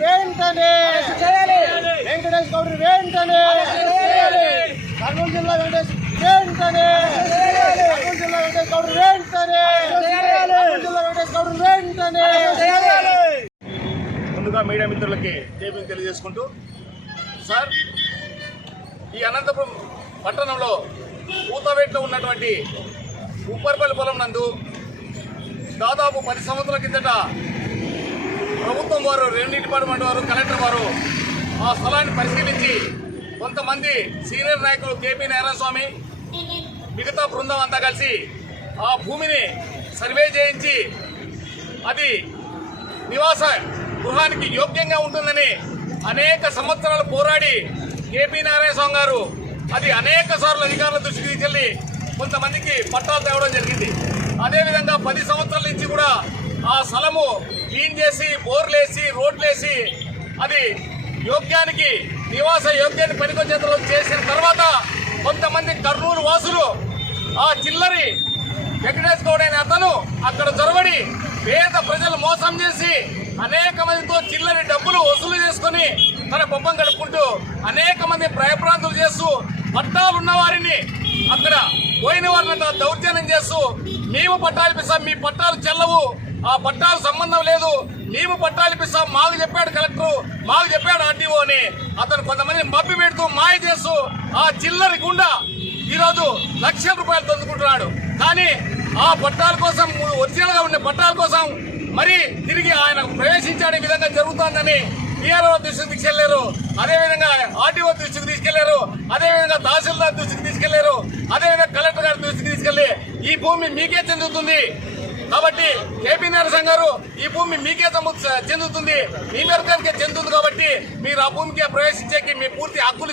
గౌడ్ వెంటనే వెంకటేష్ గౌడ్ వెంటనే కర్నూలు జిల్లా వెంకటేష్ వెంటనే కర్నూలు జిల్లా వెంకటేష్ గౌడ్ వెంటనే కర్నూలు జిల్లా వెంకటేష్ గౌడ్ వెంటనే. ముందుగా మీడియా మిత్రులకి జైబీని తెలియజేసుకుంటూ, సార్ ఈ అనంతపురం పట్టణంలో పూతవేట్లో ఉన్నటువంటి ఉప్పర్పల్లి పొలం నందు దాదాపు 10 సంవత్సరాల కిందట ప్రభుత్వం వారు, రెవెన్యూ డిపార్ట్మెంట్ వారు, కలెక్టర్ వారు ఆ స్థలాన్ని పరిశీలించి కొంతమంది సీనియర్ నాయకులు కేపీ నారాయణస్వామి మిగతా బృందం అంతా కలిసి ఆ భూమిని సర్వే చేయించి అది నివాస గృహానికి యోగ్యంగా ఉంటుందని అనేక సంవత్సరాలు పోరాడి కేపీ నారాయణస్వామి గారు అది అనేక సార్లు అధికారుల దృష్టికి తీసుకెళ్లి కొంతమందికి పట్టాలు తేవడం జరిగింది. అదేవిధంగా 10 సంవత్సరాల నుంచి కూడా ఆ స్థలము క్లీన్ చేసి, బోర్లేసి, రోడ్లేసి అది యోగ్యానికి, నివాస యోగ్యాన్ని పనికొచ్చేందుకు చేసిన తర్వాత కొంతమంది కర్నూలు వాసులు ఆ చిల్లరి వెంకటేష్ గౌడ్ అనే అతను అక్కడ జొరబడి పేద ప్రజలు మోసం చేసి అనేక మందితో చిల్లరి డబ్బులు వసూలు చేసుకుని తన బొమ్మం గడుపుకుంటూ అనేక మంది భయప్రాంతులు చేస్తూ పట్టాలున్న వారిని అక్కడ పోయిన వారిని దౌర్జన్యం చేస్తూ మేము పట్టాలు ఇప్పిస్తాం, మీ పట్టాలు చెల్లవు, ఆ పట్టాలు సంబంధం లేదు, మేము పట్టాలు ఇప్పిస్తాం, మాకు చెప్పాడు కలెక్టర్, మాకు చెప్పాడు ఆర్టీఓ అని అతను కొంతమంది మబ్బి పెడుతూ మాయ చేస్తూ ఆ చిల్లరి గుండా ఈరోజు లక్షల రూపాయలు పొందుకుంటున్నాడు. కానీ ఆ పట్టాల కోసం, ఒరిజినల్ గా ఉండే పట్టాల కోసం మరి తిరిగి ఆయన ప్రవేశించే విధంగా జరుగుతోందని టీఆర్ఓ దృష్టికి తీసుకెళ్లారు, అదేవిధంగా ఆర్టీఓ దృష్టికి తీసుకెళ్లారు, అదేవిధంగా తహసీల్దార్ దృష్టికి తీసుకెళ్లారు, అదేవిధంగా కలెక్టర్ గారి దృష్టికి తీసుకెళ్లి ఈ భూమి మీకే చెందుతుంది కాబట్టి కేపీ నారాయణ గారు ఈ భూమి మీకే చెందుతుంది, మీ మేరకే చెందుతుంది కాబట్టి మీరు ఆ భూమికి ప్రవేశించేకి మీ పూర్తి హక్కులు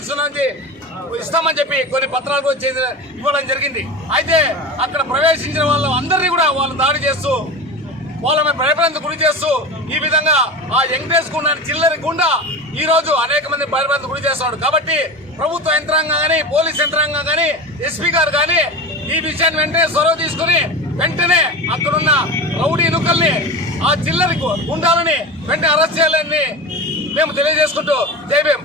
ఇస్తామని చెప్పి కొన్ని పత్రాలు కూడా ఇవ్వడం జరిగింది. అయితే అక్కడ ప్రవేశించిన వాళ్ళు అందరినీ కూడా వాళ్ళు దాడి చేస్తూ వాళ్ళ భయభ్రాంతికి గురి చేస్తూ ఈ విధంగా ఆ వెంకటేష్ గుండా చిల్లరి గుండా ఈ రోజు అనేక మంది భయభ్రాంతికి గురి చేస్తున్నాడు. కాబట్టి ప్రభుత్వ యంత్రాంగం కానీ, పోలీస్ యంత్రాంగం కానీ, ఎస్పీ గారు కానీ ఈ విషయాన్ని వెంటనే చొరవ తీసుకుని వెంటనే అక్కడున్న రౌడీ ఎన్నికల్ని, ఆ చిల్లరి గుండాలని వెంటనే అరెస్ట్ చేయాలని మేము తెలియజేసుకుంటూ జై భీమ్.